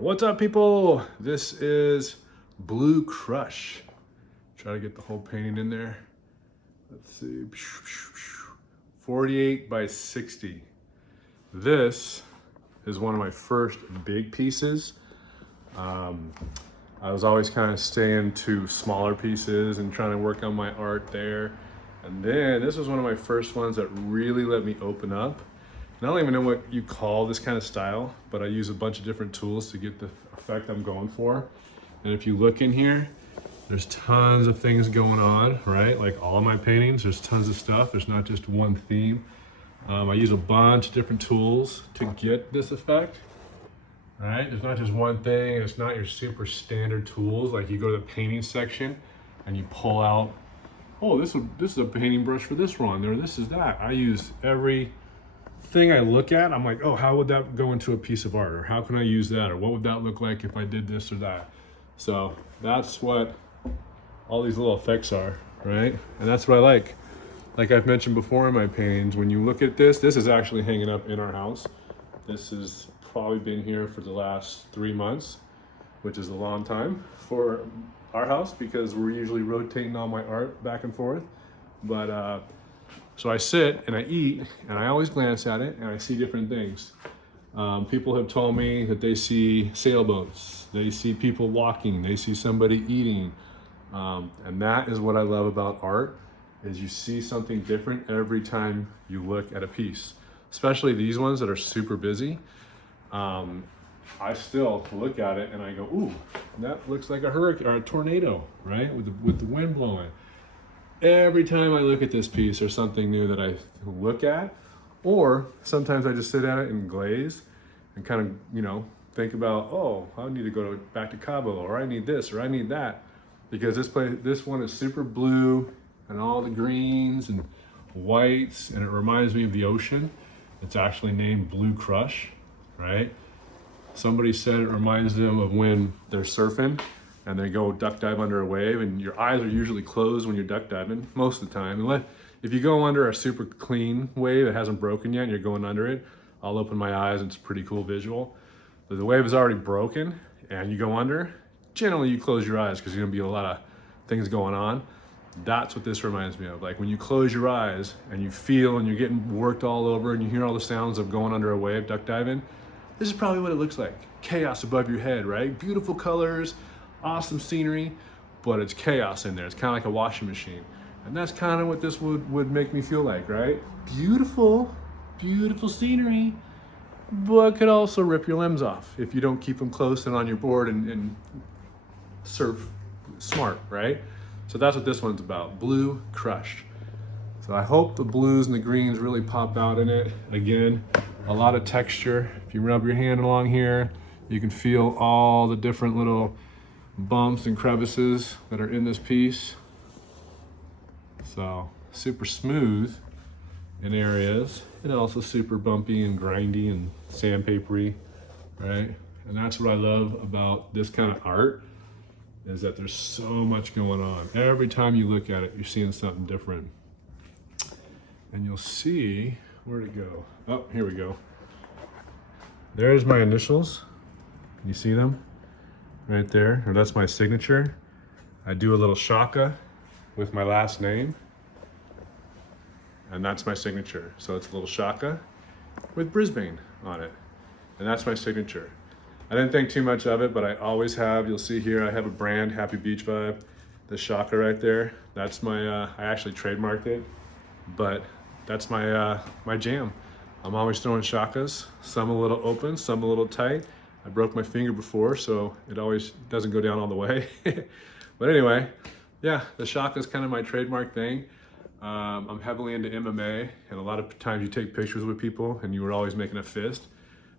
What's up, people? This is Blue Crush. Try to get the whole painting in there. Let's see. 48 by 60. This is one of my first big pieces. I was always kind of staying to smaller pieces and trying to work on my art there. And then this was one of my first ones that really let me open up. And I don't even know what you call this kind of style, but I use a bunch of different tools to get the effect I'm going for. And if you look in here, there's tons of things going on, right? Like all of my paintings, there's tons of stuff. There's not just one theme. I use a bunch of different tools to get this effect, right? There's not just one thing. It's not your super standard tools. Like you go to the painting section and you pull out, oh, this is a painting brush for this one, or this is that. I use every thing I look at, I'm like, oh, how would that go into a piece of art? Or how can I use that? Or what would that look like if I did this or that? So that's what all these little effects are, right? And that's what I like. Like I've mentioned before in my paintings, when you look at this is actually hanging up in our house. This has probably been here for the last 3 months, which is a long time for our house because we're usually rotating all my art back and forth. But so I sit and I eat and I always glance at it and I see different things. People have told me that they see sailboats, they see people walking, they see somebody eating. And that is what I love about art, is you see something different every time you look at a piece, especially these ones that are super busy. I still look at it and I go, ooh, that looks like a hurricane or a tornado, right? With the wind blowing. Every time I look at this piece, there's something new that I look at, or sometimes I just sit at it and glaze and kind of, think about, oh, I need to go back to Cabo, or I need this, or I need that, because this one is super blue and all the greens and whites, and it reminds me of the ocean. It's actually named Blue Crush, right? Somebody said it reminds them of when they're surfing and they go duck dive under a wave, and your eyes are usually closed when you're duck diving most of the time. If you go under a super clean wave that hasn't broken yet and you're going under it, I'll open my eyes and it's a pretty cool visual. But the wave is already broken and you go under, generally you close your eyes because there's gonna be a lot of things going on. That's what this reminds me of. Like when you close your eyes and you feel and you're getting worked all over and you hear all the sounds of going under a wave, duck diving, this is probably what it looks like. Chaos above your head, right? Beautiful colors, awesome scenery, but it's chaos in there. It's kind of like a washing machine. And that's kind of what this would make me feel like, right? Beautiful, beautiful scenery, but could also rip your limbs off if you don't keep them close and on your board and surf smart, right? So that's what this one's about, Blue Crush. So I hope the blues and the greens really pop out in it. Again, a lot of texture. If you rub your hand along here, you can feel all the different little bumps and crevices that are in this piece. So super smooth in areas, and also super bumpy and grindy and sandpapery, right? And that's what I love about this kind of art, is that there's so much going on. Every time you look at it, you're seeing something different. And you'll see, where'd it go? Oh, here we go. There's my initials. Can you see them? Right there, and that's my signature. I do a little shaka with my last name, and that's my signature. So it's a little shaka with Brisbane on it, and that's my signature. I didn't think too much of it, but I always have. You'll see here, I have a brand, Happy Beach Vibe. The shaka right there, that's my, I actually trademarked it, but that's my my jam. I'm always throwing shakas, some a little open, some a little tight. I broke my finger before, so it always doesn't go down all the way. But anyway, yeah, the shaka is kind of my trademark thing. I'm heavily into MMA, and a lot of times you take pictures with people and you were always making a fist.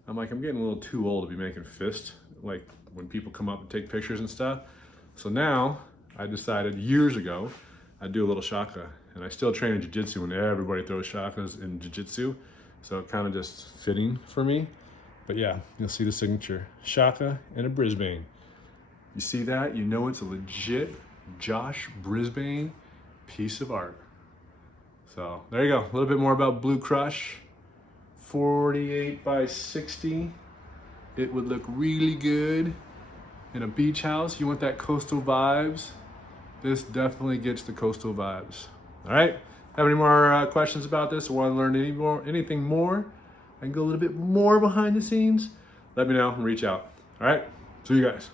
I'm like, I'm getting a little too old to be making fists, like when people come up and take pictures and stuff. So now I decided years ago I'd do a little shaka, and I still train in jiu-jitsu, and everybody throws shakas in jiu-jitsu. So it kind of just fitting for me. But yeah, you'll see the signature, shaka and a Brisbane. You see that? You know it's a legit Josh Brisbane piece of art. So there you go, a little bit more about Blue Crush. 48 by 60. it would look really good in a beach house. You want that coastal vibes. This definitely gets the coastal vibes. All right, have any more questions about this or want to learn anything more? I can go a little bit more behind the scenes. Let me know and reach out. All right, see you guys.